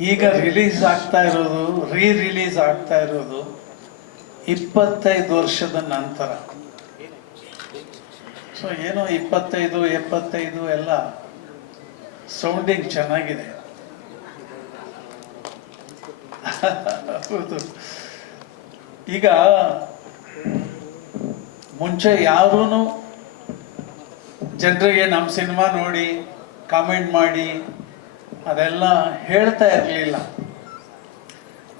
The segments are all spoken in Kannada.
ಈಗ ರಿಲೀಸ್ ಆಗ್ತಾ ಇರೋದು ರೀ ರಿಲೀಸ್ ಆಗ್ತಾ ಇರೋದು ಇಪ್ಪತ್ತೈದು ವರ್ಷದ ನಂತರ. ಸೊ ಏನೋ ಇಪ್ಪತ್ತೈದು, ಎಪ್ಪತ್ತೈದು ಎಲ್ಲ ಸೌಂಡಿಂಗ್ ಚೆನ್ನಾಗಿದೆ. ಹೌದು. ಈಗ ಮುಂಚೆ ಯಾರೂ ಜನರಿಗೆ ನಮ್ಮ ಸಿನಿಮಾ ನೋಡಿ ಕಾಮೆಂಟ್ ಮಾಡಿ ಅದೆಲ್ಲ ಹೇಳ್ತಾ ಇರಲಿಲ್ಲ.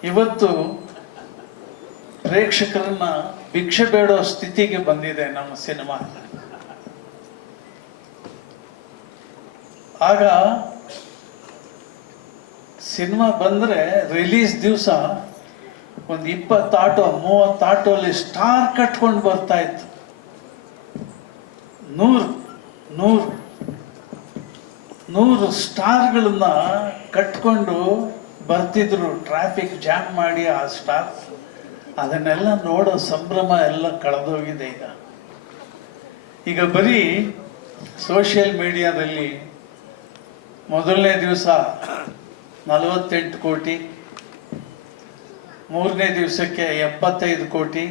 ಇವತ್ತು ಪ್ರೇಕ್ಷಕರನ್ನ ಭಿಕ್ಷೆ ಬೇಡೋ ಸ್ಥಿತಿಗೆ ಬಂದಿದೆ ನಮ್ಮ ಸಿನಿಮಾ. ಆಗ ಸಿನಿಮಾ ಬಂದ್ರೆ ರಿಲೀಸ್ ದಿವಸ ಒಂದು ಇಪ್ಪತ್ತು ಆಟೋ ಮೂವತ್ತು ಅಲ್ಲಿ ಸ್ಟಾರ್ ಕಟ್ಕೊಂಡು ಬರ್ತಾ ಇತ್ತು. ನೂರು ನೂರು. ನೂರು ಸ್ಟಾರ್ಗಳನ್ನ ಕಟ್ಕೊಂಡು ಬರ್ತಿದ್ರು. ಟ್ರಾಫಿಕ್ ಜಾಮ್ ಮಾಡಿ ಆ ಸ್ಟಾರ್. ಅದನ್ನೆಲ್ಲ ನೋಡೋ ಸಂಭ್ರಮ ಎಲ್ಲ ಕಳೆದೋಗಿದೆ ಈಗ. ಈಗ ಬರೀ ಸೋಷಿಯಲ್ ಮೀಡಿಯಾದಲ್ಲಿ ಮೊದಲನೇ ದಿವಸ ನಲವತ್ತೆಂಟು ಕೋಟಿ, ಮೂರನೇ ದಿವಸಕ್ಕೆ ಎಪ್ಪತ್ತೈದು ಕೋಟಿ.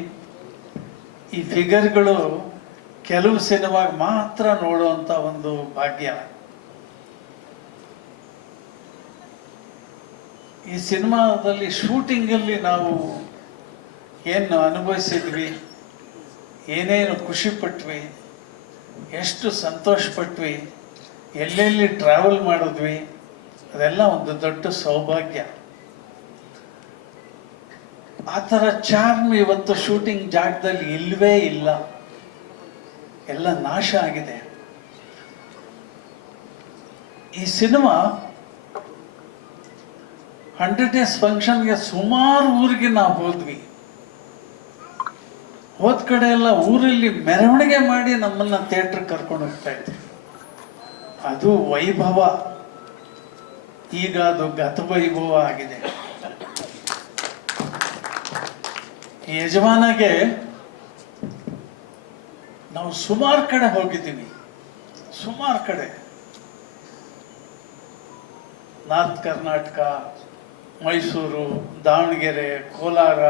ಈ ಫಿಗರ್ಗಳು ಕೆಲವು ಸಿನಿಮಾಗ ಮಾತ್ರ ನೋಡುವಂಥ ಒಂದು ಭಾಗ್ಯ. ಈ ಸಿನಿಮಾದಲ್ಲಿ ಶೂಟಿಂಗಲ್ಲಿ ನಾವು ಏನು ಅನುಭವಿಸಿದ್ವಿ, ಏನೇನು ಖುಷಿ ಪಟ್ವಿ ಎಷ್ಟು ಸಂತೋಷ ಪಟ್ವಿ ಎಲ್ಲೆಲ್ಲಿ ಟ್ರಾವೆಲ್ ಮಾಡಿದ್ವಿ, ಅದೆಲ್ಲ ಒಂದು ದೊಡ್ಡ ಸೌಭಾಗ್ಯ. ಆ ಥರ ಚಾರ್ಮ್ ಇವತ್ತು ಶೂಟಿಂಗ್ ಜಾಗದಲ್ಲಿ ಇಲ್ವೇ ಇಲ್ಲ. ಎಲ್ಲ ನಾಶ ಆಗಿದೆ. ಈ ಸಿನಿಮಾ ಹಂಡ್ರೆಡ್ ಡೇಸ್ ಫಂಕ್ಷನ್ಗೆ ಸುಮಾರು ಊರಿಗೆ ನಾವು ಹೋದ್ವಿ. ಹೋದ ಕಡೆ ಎಲ್ಲ ಊರಲ್ಲಿ ಮೆರವಣಿಗೆ ಮಾಡಿ ನಮ್ಮನ್ನ ಥಿಯೇಟರ್ ಕರ್ಕೊಂಡು ಹೋಗ್ತಾ ಇದ್ವಿ. ಅದು ವೈಭವ. ಈಗ ಅದು ಗತವೈಭವ ಆಗಿದೆ. ಯಜಮಾನಗೆ ನಾವು ಸುಮಾರು ಕಡೆ ಹೋಗಿದ್ದೀವಿ. ಸುಮಾರು ಕಡೆ. ನಾರ್ತ್ ಕರ್ನಾಟಕ ಮೈಸೂರು, ದಾವಣಗೆರೆ, ಕೋಲಾರ.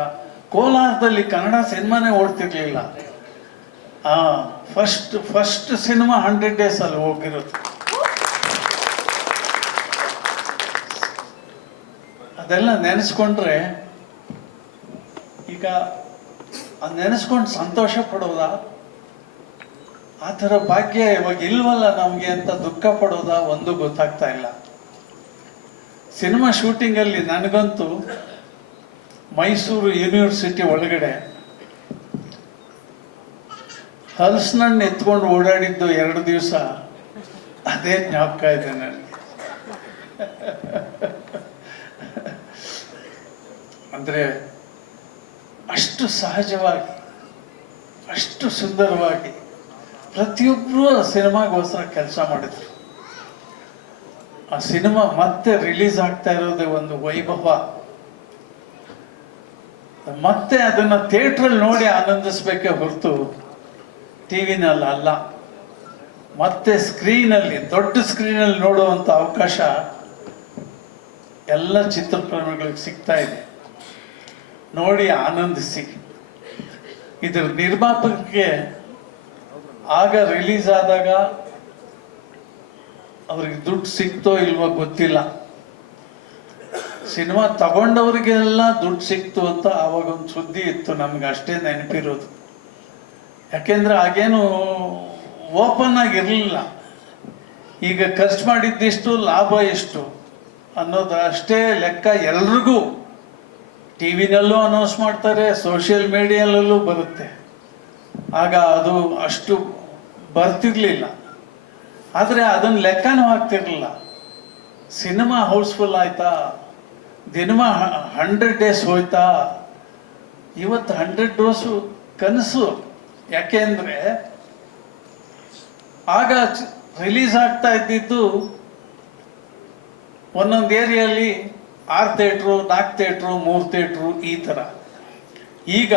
ಕೋಲಾರದಲ್ಲಿ ಕನ್ನಡ ಸಿನಿಮಾನೇ ಓಡ್ತಿರ್ಲಿಲ್ಲ. ಆ first first cinema hundred days ಅಲ್ಲಿ ಹೋಗಿರುತ್ತೆ ಅದೆಲ್ಲ ನೆನೆಸ್ಕೊಂಡ್ರೆ ಈಗ ಅದು ನೆನೆಸ್ಕೊಂಡು ಸಂತೋಷ ಪಡೋದಾ? ಆ ಥರ ಭಾಗ್ಯ ಇವಾಗ ಇಲ್ವಲ್ಲ ನಮಗೆ ಅಂತ ದುಃಖ ಪಡೋದಾ? ಒಂದು ಗೊತ್ತಾಗ್ತಾ ಇಲ್ಲ. ಸಿನಿಮಾ ಶೂಟಿಂಗಲ್ಲಿ ನನಗಂತೂ ಮೈಸೂರು ಯೂನಿವರ್ಸಿಟಿ ಒಳಗಡೆ ಹಲ್ಸ್ನಣ್ಣು ಎತ್ಕೊಂಡು ಓಡಾಡಿದ್ದು ಎರಡು ದಿವಸ ಅದೇ ಜ್ಞಾಪಕ ಇದೆ ನನಗೆ. ಅಂದರೆ ಅಷ್ಟು ಸಹಜವಾಗಿ, ಅಷ್ಟು ಸುಂದರವಾಗಿ ಪ್ರತಿಯೊಬ್ಬರೂ ಸಿನಿಮಾಗೋಸ್ಕರ ಕೆಲಸ ಮಾಡಿದ್ರು. ಆ ಸಿನಿಮಾ ಮತ್ತೆ ರಿಲೀಸ್ ಆಗ್ತಾ ಇರೋದೇ ಒಂದು ವೈಭವ. ಮತ್ತೆ ಅದನ್ನ ಥಿಯೇಟ್ರಲ್ಲಿ ನೋಡಿ ಆನಂದಿಸ್ಬೇಕೇ ಹೊರತು ಟಿವಿನಲ್ಲಿ ಅಲ್ಲ. ಮತ್ತೆ ಸ್ಕ್ರೀನಲ್ಲಿ, ದೊಡ್ಡ ಸ್ಕ್ರೀನಲ್ಲಿ ನೋಡುವಂತ ಅವಕಾಶ ಎಲ್ಲ ಚಿತ್ರಪ್ರೇಮಿಗಳಿಗೆ ಸಿಗ್ತಾ ಇದೆ. ನೋಡಿ ಆನಂದಿಸಿ. ಇದರ ನಿರ್ಮಾಪಕಕ್ಕೆ ಆಗ ರಿಲೀಸ್ ಆದಾಗ ಅವ್ರಿಗೆ ದುಡ್ಡು ಸಿಕ್ತೋ ಇಲ್ವೋ ಗೊತ್ತಿಲ್ಲ. ಸಿನಿಮಾ ತಗೊಂಡವರಿಗೆಲ್ಲ ದುಡ್ಡು ಸಿಕ್ತು ಅಂತ ಆವಾಗ ಒಂದು ಸುದ್ದಿ ಇತ್ತು, ನಮ್ಗೆ ಅಷ್ಟೇ ನೆನಪಿರೋದು. ಯಾಕೆಂದ್ರೆ ಆಗೇನು ಓಪನ್ ಆಗಿರಲಿಲ್ಲ. ಈಗ ಖರ್ಚು ಮಾಡಿದ್ದಿಷ್ಟು, ಲಾಭ ಎಷ್ಟು ಅನ್ನೋದು ಅಷ್ಟೇ ಲೆಕ್ಕ ಎಲ್ರಿಗೂ. ಟಿ ವಿನಲ್ಲೂ ಅನೌನ್ಸ್ ಮಾಡ್ತಾರೆ ಸೋಷಿಯಲ್ ಮೀಡಿಯಲ್ಲೂ ಬರುತ್ತೆ. ಆಗ ಅದು ಅಷ್ಟು ಬರ್ತಿರ್ಲಿಲ್ಲ. ಆದರೆ ಅದನ್ನ ಲೆಕ್ಕನೂ ಹಾಕ್ತಿರಲಿಲ್ಲ. ಸಿನಿಮಾ ಹೌಸ್ಫುಲ್ ಆಯ್ತಾ? ದಿನಮ ಹಂಡ್ರೆಡ್ ಡೇಸ್ ಹೋಯ್ತಾ? ಇವತ್ತು ಹಂಡ್ರೆಡ್ ಡೋಸು ಕನಸು. ಯಾಕೆಂದ್ರೆ ಆಗ ರಿಲೀಸ್ ಆಗ್ತಾ ಇದ್ದಿದ್ದು ಒಂದೊಂದು ಏರಿಯಲ್ಲಿ ಆರು ಥಿಯೇಟ್ರು ನಾಲ್ಕು ಥಿಯೇಟ್ರು, ಮೂರು ಥಿಯೇಟ್ರು ಈ ಥರ ಈಗ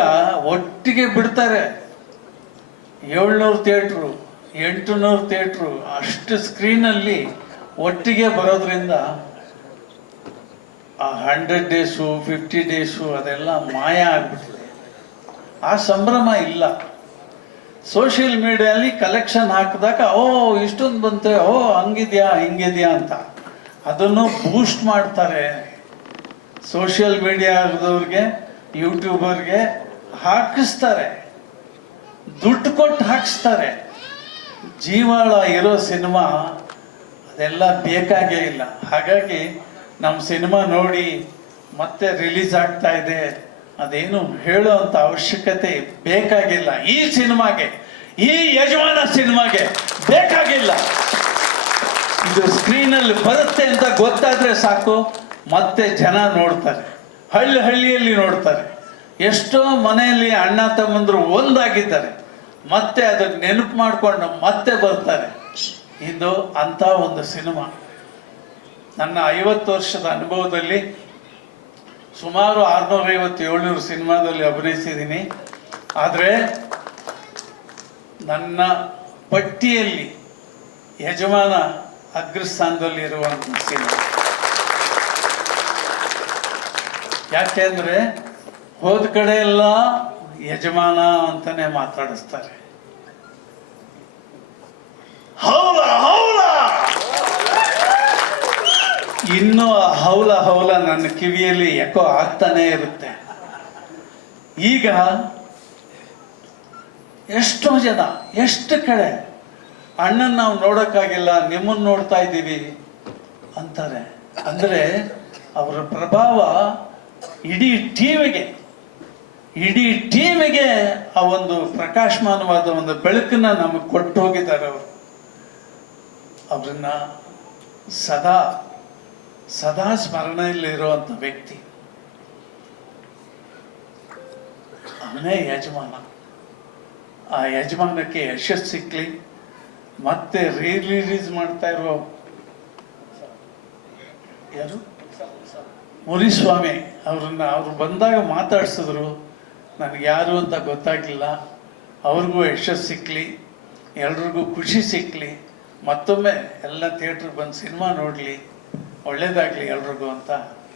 ಒಟ್ಟಿಗೆ ಬಿಡ್ತಾರೆ. ಏಳ್ನೂರು ಥಿಯೇಟ್ರು. ಎಂಟುನೂರು ಥಿಯೇಟ್ರು ಅಷ್ಟು ಸ್ಕ್ರೀನಲ್ಲಿ ಒಟ್ಟಿಗೆ ಬರೋದ್ರಿಂದ ಆ ಹಂಡ್ರೆಡ್ ಡೇಸು, ಫಿಫ್ಟಿ ಡೇಸು ಅದೆಲ್ಲ ಮಾಯ ಆಗ್ಬಿಟ್ಟಿದೆ. ಆ ಸಂಭ್ರಮ ಇಲ್ಲ. ಸೋಷಿಯಲ್ ಮೀಡಿಯಲ್ಲಿ ಕಲೆಕ್ಷನ್ ಹಾಕಿದಾಗ, ಓ, ಇಷ್ಟೊಂದು ಬಂತೆ, ಓ, ಹಂಗಿದ್ಯಾ, ಹಿಂಗಿದ್ಯಾ ಅಂತ. ಅದನ್ನು ಬೂಸ್ಟ್ ಮಾಡ್ತಾರೆ ಸೋಷಿಯಲ್ ಮೀಡಿಯಾದವ್ರಿಗೆ, ಯೂಟ್ಯೂಬರ್ಗೆ ಹಾಕಿಸ್ತಾರೆ. ದುಡ್ಡು ಕೊಟ್ಟು ಹಾಕಿಸ್ತಾರೆ. ಜೀವಾಳ ಇರೋ ಸಿನಿಮಾ ಅದೆಲ್ಲ ಬೇಕಾಗೇ ಇಲ್ಲ. ಹಾಗಾಗಿ ನಮ್ಮ ಸಿನಿಮಾ ನೋಡಿ ಮತ್ತೆ ರಿಲೀಸ್ ಆಗ್ತಾ ಇದೆ. ಅದೇನು ಹೇಳುವಂತ ಅವಶ್ಯಕತೆ ಬೇಕಾಗಿಲ್ಲ. ಈ ಸಿನಿಮಾಗೆ, ಈ ಯಜಮಾನ ಸಿನಿಮಾಗೆ ಬೇಕಾಗಿಲ್ಲ. ಇದು ಸ್ಕ್ರೀನಲ್ಲಿ ಬರುತ್ತೆ ಅಂತ ಗೊತ್ತಾದ್ರೆ ಸಾಕು. ಮತ್ತೆ ಜನ ನೋಡ್ತಾರೆ. ಹಳ್ಳಿ ಹಳ್ಳಿಯಲ್ಲಿ ನೋಡ್ತಾರೆ. ಎಷ್ಟೋ ಮನೆಯಲ್ಲಿ ಅಣ್ಣ ತಮ್ಮಂದ್ರು ಒಂದಾಗಿದ್ದಾರೆ. ಮತ್ತೆ ಅದನ್ನು ನೆನಪು ಮಾಡಿಕೊಂಡು ಮತ್ತೆ ಬರ್ತಾರೆ. ಇದು ಅಂತ ಒಂದು ಸಿನಿಮಾ. ನನ್ನ ಐವತ್ತು ವರ್ಷದ ಅನುಭವದಲ್ಲಿ ಸುಮಾರು ಆರ್ನೂರ ಐವತ್ತು ಏಳ್ನೂರು ಸಿನಿಮಾದಲ್ಲಿ ಅಭಿನಯಿಸಿದ್ದೀನಿ. ಆದರೆ ನನ್ನ ಪಟ್ಟಿಯಲ್ಲಿ ಯಜಮಾನ ಅಗ್ರಸ್ಥಾನದಲ್ಲಿ ಇರುವಂಥ ಸಿನಿಮಾ. ಯಾಕೆಂದ್ರೆ ಹೋದ ಕಡೆ ಎಲ್ಲ ಯಜಮಾನ ಅಂತಾನೆ ಮಾತಾಡಿಸ್ತಾರೆ. ಹೌಲ ಹೌಲ! ಇನ್ನೂ ಹೌಲ ಹೌಲ ನನ್ನ ಕಿವಿಯಲ್ಲಿ ಯಾಕೋ ಆಗ್ತಾನೆ ಇರುತ್ತೆ. ಈಗ ಎಷ್ಟೋ ಜನ, ಎಷ್ಟು ಕಡೆ ಅಣ್ಣನ್ ನಾವು ನೋಡೋಕ್ಕಾಗಿಲ್ಲ ನಿಮ್ಮನ್ನ ನೋಡ್ತಾ ಇದ್ದೀವಿ ಅಂತಾರೆ. ಅಂದ್ರೆ ಅವರ ಪ್ರಭಾವ ಇಡೀ ಟಿವಿಗೆ ಇಡೀ ಟೀಮಿಗೆ ಆ ಒಂದು ಪ್ರಕಾಶಮಾನವಾದ ಒಂದು ಬೆಳಕನ್ನ ನಮಗೆ ಕೊಟ್ಟು ಹೋಗಿದ್ದಾರೆ ಅವರು. ಅವರನ್ನ ಸದಾ ಸದಾ ಸ್ಮರಣೆಯಲ್ಲಿರುವಂಥ ವ್ಯಕ್ತಿ. ಅವನೇ ಯಜಮಾನ. ಆ ಯಜಮಾನಕ್ಕೆ ಯಶಸ್ಸು ಸಿಕ್ಕಲಿ ಮತ್ತೆ ರಿಲೀಸ್ ಮಾಡ್ತಾ ಇರೋ ಯಾರು? ಮುರಿಸ್ವಾಮಿ ಅವ್ರನ್ನ, ಅವ್ರು ಬಂದಾಗ ಮಾತಾಡ್ಸಿದ್ರು. ನನಗೆ ಯಾರು ಅಂತ ಗೊತ್ತಾಗಲಿಲ್ಲ. ಅವ್ರಿಗೂ ಯಶಸ್ಸು ಸಿಕ್ಕಲಿ ಎಲ್ರಿಗೂ ಖುಷಿ ಸಿಕ್ಕಲಿ ಮತ್ತೊಮ್ಮೆ ಎಲ್ಲ ಥಿಯೇಟ್ರಿಗೆ ಬಂದು ಸಿನಿಮಾ ನೋಡಲಿ ಒಳ್ಳೆಯದಾಗಲಿ ಎಲ್ರಿಗೂ ಅಂತ.